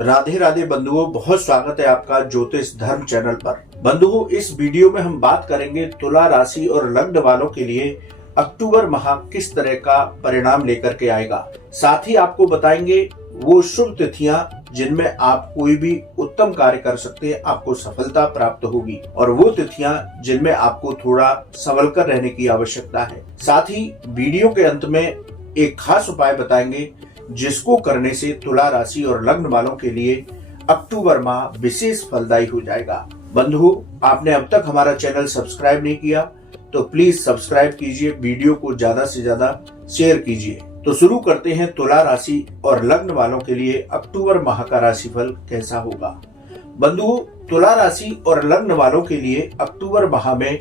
राधे राधे बंधुओं, बहुत स्वागत है आपका ज्योतिष धर्म चैनल पर। बंधुओं, इस वीडियो में हम बात करेंगे तुला राशि और लग्न वालों के लिए अक्टूबर माह किस तरह का परिणाम लेकर के आएगा। साथ ही आपको बताएंगे वो शुभ तिथियां जिनमें आप कोई भी उत्तम कार्य कर सकते हैं, आपको सफलता प्राप्त होगी, और वो तिथियां जिनमें आपको थोड़ा संभल कर रहने की आवश्यकता है। साथ ही वीडियो के अंत में एक खास उपाय बताएंगे जिसको करने से तुला राशि और लग्न वालों के लिए अक्टूबर माह विशेष फलदायी हो जाएगा। बंधुओं, आपने अब तक हमारा चैनल सब्सक्राइब नहीं किया तो प्लीज सब्सक्राइब कीजिए, वीडियो को ज्यादा से ज्यादा शेयर कीजिए। तो शुरू करते हैं तुला राशि और लग्न वालों के लिए अक्टूबर माह का राशिफल कैसा होगा। बंधुओं, तुला राशि और लग्न वालों के लिए अक्टूबर माह में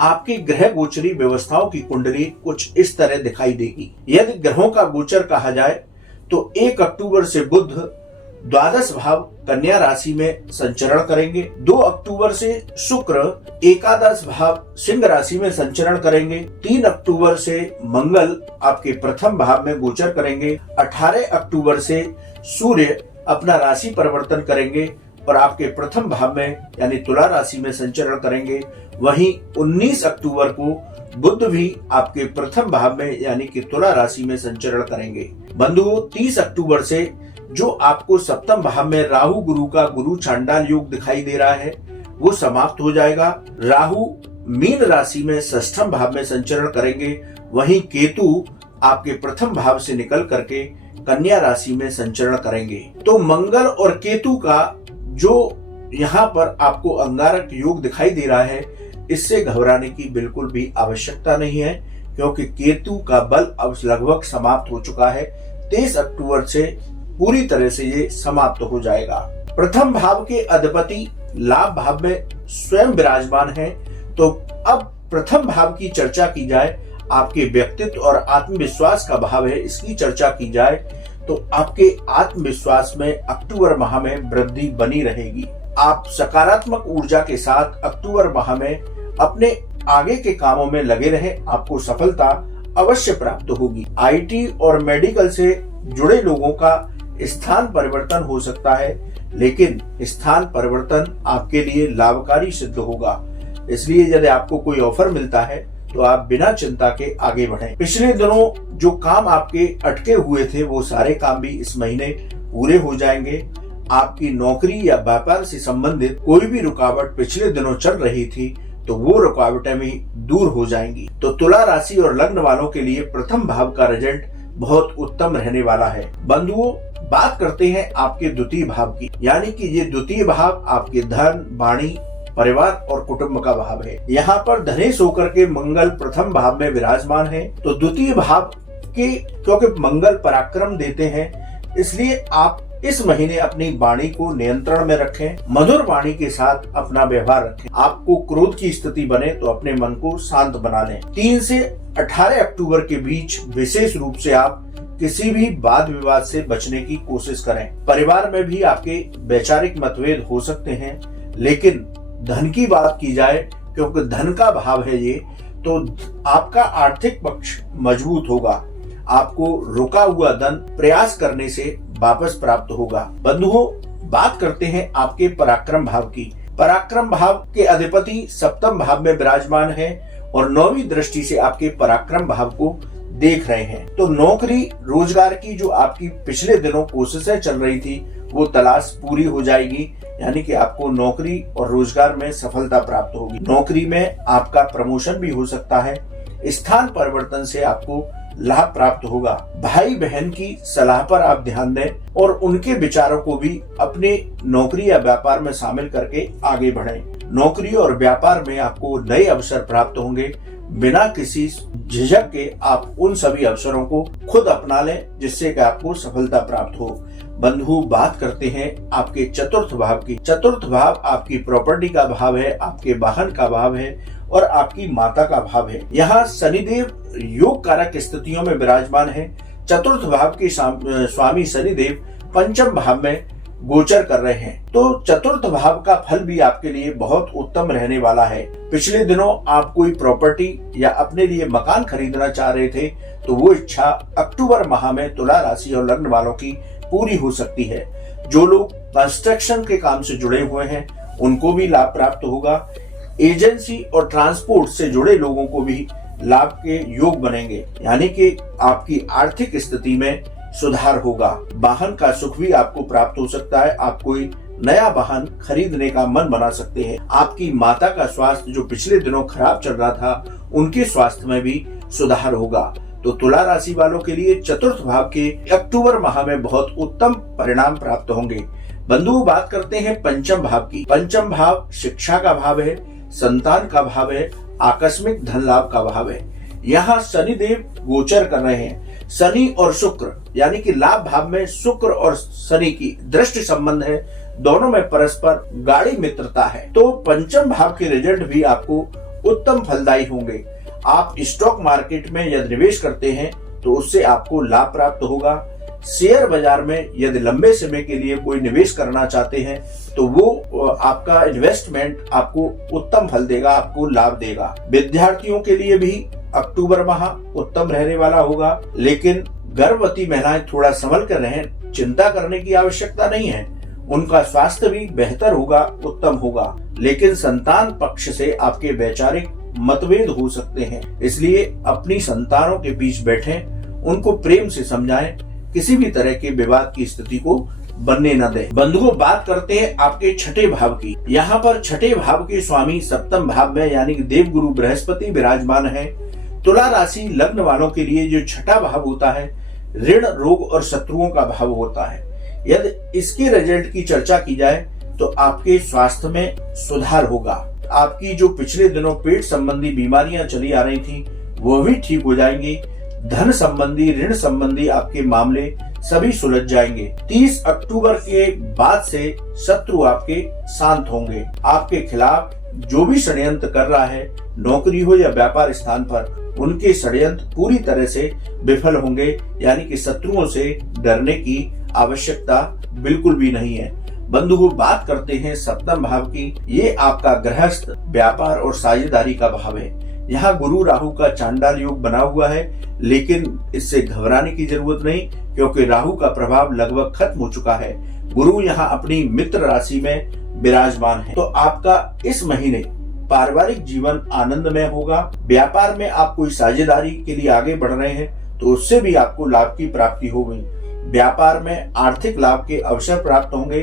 आपकी ग्रह गोचरी व्यवस्थाओं की कुंडली कुछ इस तरह दिखाई देगी। यदि ग्रहों का गोचर कहा जाए तो 1 अक्टूबर से बुध द्वादश भाव कन्या राशि में संचरण करेंगे। 2 अक्टूबर से शुक्र एकादश भाव सिंह राशि में संचरण करेंगे। 3 अक्टूबर से मंगल आपके प्रथम भाव में गोचर करेंगे। 18 अक्टूबर से सूर्य अपना राशि परिवर्तन करेंगे और आपके प्रथम भाव में यानी तुला राशि में संचरण करेंगे। वहीं 19 अक्टूबर को बुध भी आपके प्रथम भाव में यानी कि तुला राशि में संचरण करेंगे। बंधुओं, 30 अक्टूबर से जो आपको सप्तम भाव में राहु गुरु का गुरु चांडाल योग दिखाई दे रहा है वो समाप्त हो जाएगा। राहु मीन राशि में षष्ठम भाव में संचरण करेंगे। वहीं केतु आपके प्रथम भाव से निकल करके कन्या राशि में संचरण करेंगे। तो मंगल और केतु का जो यहाँ पर आपको अंगारक योग दिखाई दे रहा है, इससे घबराने की बिल्कुल भी आवश्यकता नहीं है, क्योंकि केतु का बल अब लगभग समाप्त हो चुका है। 23 अक्टूबर से पूरी तरह से ये समाप्त हो जाएगा। प्रथम भाव के अधिपति लाभ भाव में स्वयं विराजमान है। तो अब प्रथम भाव की चर्चा की जाए, आपके व्यक्तित्व और आत्मविश्वास का भाव है, इसकी चर्चा की जाए तो आपके आत्मविश्वास में अक्टूबर माह में वृद्धि बनी रहेगी। आप सकारात्मक ऊर्जा के साथ अक्टूबर माह में अपने आगे के कामों में लगे रहें, आपको सफलता अवश्य प्राप्त होगी। आईटी और मेडिकल से जुड़े लोगों का स्थान परिवर्तन हो सकता है, लेकिन स्थान परिवर्तन आपके लिए लाभकारी सिद्ध होगा। इसलिए यदि आपको कोई ऑफर मिलता है तो आप बिना चिंता के आगे बढ़ें। पिछले दिनों जो काम आपके अटके हुए थे वो सारे काम भी इस महीने पूरे हो जाएंगे। आपकी नौकरी या व्यापार से संबंधित कोई भी रुकावट पिछले दिनों चल रही थी तो वो रुकावटें भी दूर हो जाएंगी। तो तुला राशि और लग्न वालों के लिए प्रथम भाव का रिजल्ट बहुत उत्तम रहने वाला है। बंधुओं, बात करते हैं आपके द्वितीय भाव की, यानी कि ये द्वितीय भाव आपके धन, वाणी, परिवार और कुटुंब का भाव है। यहाँ पर धनेश होकर के मंगल प्रथम भाव में विराजमान है। तो द्वितीय भाव के क्योंकि मंगल पराक्रम देते हैं, इसलिए आप इस महीने अपनी वाणी को नियंत्रण में रखें, मधुर वाणी के साथ अपना व्यवहार रखें। आपको क्रोध की स्थिति बने तो अपने मन को शांत बना लें। 3 से 18 अक्टूबर के बीच विशेष रूप से आप किसी भी वाद विवाद से बचने की कोशिश करें। परिवार में भी आपके वैचारिक मतभेद हो सकते हैं, लेकिन धन की बात की जाए, क्योंकि धन का भाव है ये, तो आपका आर्थिक पक्ष मजबूत होगा। आपको रुका हुआ धन प्रयास करने से वापस प्राप्त होगा। बंधुओं, बात करते हैं आपके पराक्रम भाव की। पराक्रम भाव के अधिपति सप्तम भाव में विराजमान है और 9वीं दृष्टि से आपके पराक्रम भाव को देख रहे हैं। तो नौकरी रोजगार की जो आपकी पिछले दिनों कोशिशें चल रही थी वो तलाश पूरी हो जाएगी, यानी कि आपको नौकरी और रोजगार में सफलता प्राप्त होगी। नौकरी में आपका प्रमोशन भी हो सकता है। स्थान परिवर्तन से आपको लाभ प्राप्त होगा। भाई बहन की सलाह पर आप ध्यान दें और उनके विचारों को भी अपने नौकरी या व्यापार में शामिल करके आगे बढ़ें। नौकरी और व्यापार में आपको नए अवसर प्राप्त होंगे। बिना किसी झिझक के आप उन सभी अवसरों को खुद अपना लें, जिससे कि आपको सफलता प्राप्त हो। बंधु, बात करते हैं आपके चतुर्थ भाव की। चतुर्थ भाव आपकी प्रॉपर्टी का भाव है, आपके वाहन का भाव है और आपकी माता का भाव है। यहाँ शनिदेव योग कारक स्थितियों में विराजमान है। चतुर्थ भाव के स्वामी शनिदेव पंचम भाव में गोचर कर रहे हैं, तो चतुर्थ भाव का फल भी आपके लिए बहुत उत्तम रहने वाला है। पिछले दिनों आप कोई प्रॉपर्टी या अपने लिए मकान खरीदना चाह रहे थे, तो वो इच्छा अक्टूबर माह में तुला राशि और लग्न वालों की पूरी हो सकती है। जो लोग कंस्ट्रक्शन के काम से जुड़े हुए हैं उनको भी लाभ प्राप्त होगा। एजेंसी और ट्रांसपोर्ट से जुड़े लोगों को भी लाभ के योग बनेंगे, यानी कि आपकी आर्थिक स्थिति में सुधार होगा। वाहन का सुख भी आपको प्राप्त हो सकता है। आप कोई नया वाहन खरीदने का मन बना सकते हैं। आपकी माता का स्वास्थ्य जो पिछले दिनों खराब चल रहा था, उनके स्वास्थ्य में भी सुधार होगा। तो तुला राशि वालों के लिए चतुर्थ भाव के अक्टूबर माह में बहुत उत्तम परिणाम प्राप्त होंगे। बंधुओं, बात करते हैं पंचम भाव की। पंचम भाव शिक्षा का भाव है, संतान का भाव है, आकस्मिक धन लाभ का भाव है। यहाँ शनिदेव गोचर कर रहे हैं। शनि और शुक्र यानी कि लाभ भाव में शुक्र और शनि की दृष्टि संबंध है, दोनों में परस्पर गाढ़ी मित्रता है। तो पंचम भाव के रिजल्ट भी आपको उत्तम फलदायी होंगे। आप स्टॉक मार्केट में यदि निवेश करते हैं तो उससे आपको लाभ प्राप्त होगा। शेयर बाजार में यदि लंबे समय के लिए कोई निवेश करना चाहते हैं तो वो आपका इन्वेस्टमेंट आपको उत्तम फल देगा, आपको लाभ देगा। विद्यार्थियों के लिए भी अक्टूबर माह उत्तम रहने वाला होगा, लेकिन गर्भवती महिलाएं थोड़ा संभल कर रहें। चिंता करने की आवश्यकता नहीं है, उनका स्वास्थ्य भी बेहतर होगा, उत्तम होगा। लेकिन संतान पक्ष से आपके वैचारिक मतभेद हो सकते हैं, इसलिए अपनी संतानों के बीच बैठें, उनको प्रेम से समझाएं, किसी भी तरह के विवाद की स्थिति को बनने न दें। बंधुओं, बात करते हैं आपके छठे भाव की। यहाँ पर छठे भाव के स्वामी सप्तम भाव में यानी कि देवगुरु बृहस्पति विराजमान है। तुला राशि लग्न वालों के लिए जो छठा भाव होता है, ऋण, रोग और शत्रुओं का भाव होता है। यदि इसके रिजल्ट की चर्चा की जाए तो आपके स्वास्थ्य में सुधार होगा। आपकी जो पिछले दिनों पेट संबंधी बीमारियां चली आ रही थी वो भी ठीक हो जाएंगी। धन संबंधी, ऋण संबंधी आपके मामले सभी सुलझ जाएंगे। 30 अक्टूबर के बाद से शत्रु आपके शांत होंगे। आपके खिलाफ जो भी षड्यंत्र कर रहा है, नौकरी हो या व्यापार स्थान पर, उनके षड्यंत्र पूरी तरह से विफल होंगे, यानी कि शत्रुओं से डरने की आवश्यकता बिल्कुल भी नहीं है। बंधुओं, बात करते हैं सप्तम भाव की। ये आपका गृहस्थ, व्यापार और साझेदारी का भाव है। यहाँ गुरु राहु का चांडाल योग बना हुआ है, लेकिन इससे घबराने की जरूरत नहीं, क्योंकि राहु का प्रभाव लगभग खत्म हो चुका है। गुरु यहाँ अपनी मित्र राशि में विराजमान है। तो आपका इस महीने पारिवारिक जीवन आनंदमय होगा। व्यापार में आप कोई साझेदारी के लिए आगे बढ़ रहे हैं तो उससे भी आपको लाभ की प्राप्ति होगी। व्यापार में आर्थिक लाभ के अवसर प्राप्त होंगे।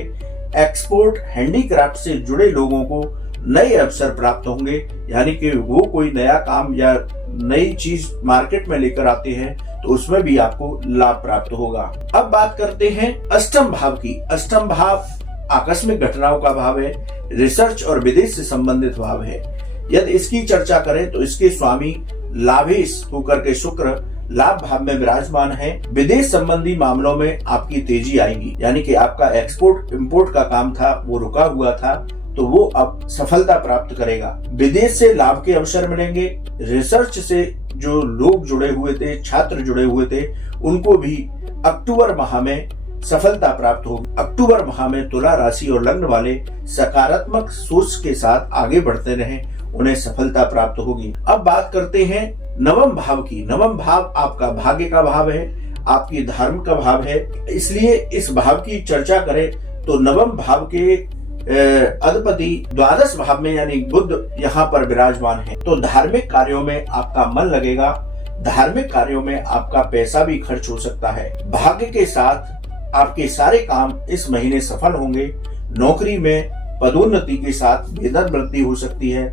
एक्सपोर्ट, हैंडीक्राफ्ट से जुड़े लोगों को नए अवसर प्राप्त होंगे, यानी कि वो कोई नया काम या नई चीज मार्केट में लेकर आते हैं तो उसमें भी आपको लाभ प्राप्त होगा। अब बात करते हैं अष्टम भाव की। अष्टम भाव आकस्मिक घटनाओं का भाव है, रिसर्च और विदेश से संबंधित भाव है। यदि इसकी चर्चा करें तो इसके स्वामी लाभेश होकर के शुक्र लाभ भाव में विराजमान है। विदेश संबंधी मामलों में आपकी तेजी आएगी, यानी कि आपका एक्सपोर्ट इंपोर्ट का काम था वो रुका हुआ था तो वो अब सफलता प्राप्त करेगा। विदेश से लाभ के अवसर मिलेंगे। रिसर्च से जो लोग जुड़े हुए थे, छात्र जुड़े हुए थे, उनको भी अक्टूबर माह में सफलता प्राप्त होगी। अक्टूबर माह में तुला राशि और लग्न वाले सकारात्मक सोच के साथ आगे बढ़ते रहें, उन्हें सफलता प्राप्त होगी। अब बात करते हैं नवम भाव की। नवम भाव आपका भाग्य का भाव है, आपकी धर्म का भाव है, इसलिए इस भाव की चर्चा करें तो नवम भाव के अधिपति द्वादश भाव में यानी बुध यहाँ पर विराजमान है। तो धार्मिक कार्यों में आपका मन लगेगा, धार्मिक कार्यों में आपका पैसा भी खर्च हो सकता है। भाग्य के साथ आपके सारे काम इस महीने सफल होंगे। नौकरी में पदोन्नति के साथ वेतन वृद्धि हो सकती है।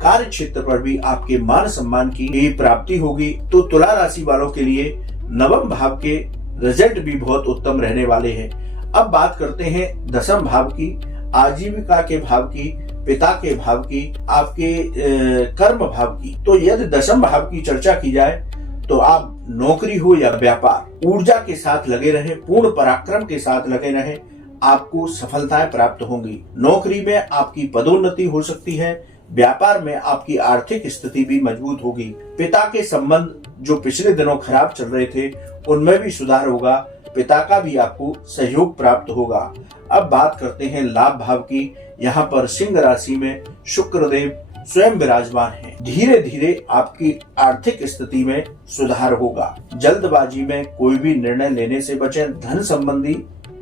कार्य क्षेत्र पर भी आपके मान सम्मान की प्राप्ति होगी। तो तुला राशि वालों के लिए नवम भाव के रिजल्ट भी बहुत उत्तम रहने वाले हैं। अब बात करते हैं दसम भाव की, आजीविका के भाव की, पिता के भाव की, आपके कर्म भाव की। तो यदि दसम भाव की चर्चा की जाए तो आप नौकरी हो या व्यापार, ऊर्जा के साथ लगे रहें, पूर्ण पराक्रम के साथ लगे रहें, आपको सफलताएं प्राप्त होंगी। नौकरी में आपकी पदोन्नति हो सकती है, व्यापार में आपकी आर्थिक स्थिति भी मजबूत होगी। पिता के संबंध जो पिछले दिनों खराब चल रहे थे उनमें भी सुधार होगा, पिता का भी आपको सहयोग प्राप्त होगा। अब बात करते हैं लाभ भाव की। यहाँ पर सिंह राशि में शुक्रदेव स्वयं विराजमान है। धीरे धीरे आपकी आर्थिक स्थिति में सुधार होगा। जल्दबाजी में कोई भी निर्णय लेने से बचें। धन संबंधी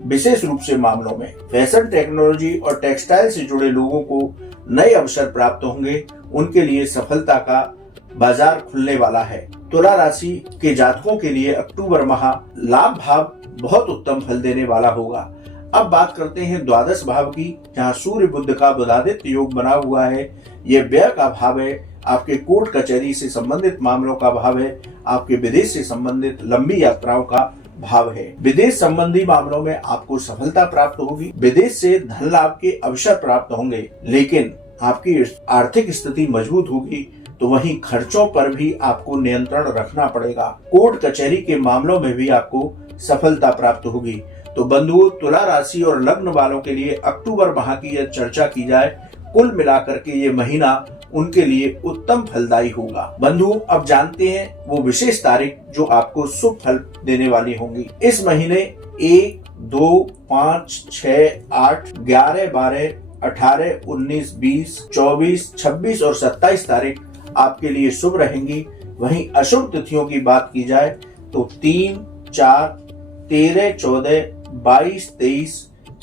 विशेष रूप से मामलों में फैशन, टेक्नोलॉजी और टेक्सटाइल से जुड़े लोगों को नए अवसर प्राप्त होंगे। उनके लिए सफलता का बाजार खुलने वाला है। तुला राशि के जातकों के लिए अक्टूबर माह लाभ भाव बहुत उत्तम फल देने वाला होगा। अब बात करते हैं द्वादश भाव की, जहां सूर्य बुध का बुधादित्य योग बना हुआ है। ये व्यय का भाव है, आपके कोर्ट कचहरी से संबंधित मामलों का भाव है, आपके विदेश से संबंधित लंबी यात्राओं का भाव है। विदेश संबंधी मामलों में आपको सफलता प्राप्त होगी। विदेश से धन लाभ के अवसर प्राप्त होंगे, लेकिन आपकी आर्थिक स्थिति मजबूत होगी तो वहीं खर्चों पर भी आपको नियंत्रण रखना पड़ेगा। कोर्ट कचहरी के मामलों में भी आपको सफलता प्राप्त होगी। तो बंधुओं, तुला राशि और लग्न वालों के लिए अक्टूबर माह की यह चर्चा की जाए, कुल मिलाकर के ये महीना उनके लिए उत्तम फलदायी होगा। बंधुओं, अब जानते हैं वो विशेष तारीख जो आपको शुभ फल देने वाली होंगी। इस महीने 1, 2, 5, 6, 8, 11, 12, 18, 19, 20, 24, 26 और 27 तारीख आपके लिए शुभ रहेंगी। वहीं अशुभ तिथियों की बात की जाए तो 3, 4, 13, 14, 22, 23,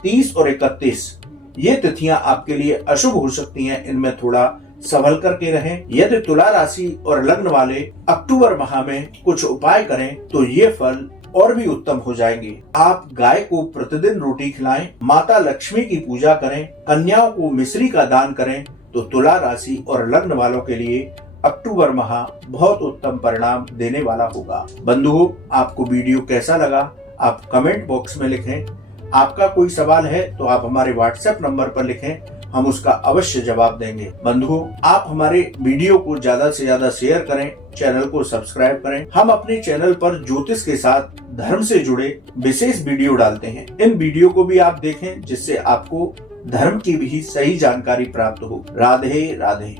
30 और 31 ये तिथियां आपके लिए अशुभ हो सकती हैं। इनमें थोड़ा संभल करके रहें। यदि तुला राशि और लग्न वाले अक्टूबर माह में कुछ उपाय करें तो ये फल और भी उत्तम हो जाएंगे। आप गाय को प्रतिदिन रोटी खिलाएं, माता लक्ष्मी की पूजा करें, कन्याओं को मिश्री का दान करें तो तुला राशि और लग्न वालों के लिए अक्टूबर माह बहुत उत्तम परिणाम देने वाला होगा। बंधुओं, आपको वीडियो कैसा लगा आप कमेंट बॉक्स में लिखें। आपका कोई सवाल है तो आप हमारे व्हाट्सएप नंबर पर लिखें, हम उसका अवश्य जवाब देंगे। बंधुओं, आप हमारे वीडियो को ज्यादा से ज्यादा शेयर करें, चैनल को सब्सक्राइब करें। हम अपने चैनल पर ज्योतिष के साथ धर्म से जुड़े विशेष वीडियो डालते हैं। इन वीडियो को भी आप देखें जिससे आपको धर्म की भी सही जानकारी प्राप्त हो। राधे राधे।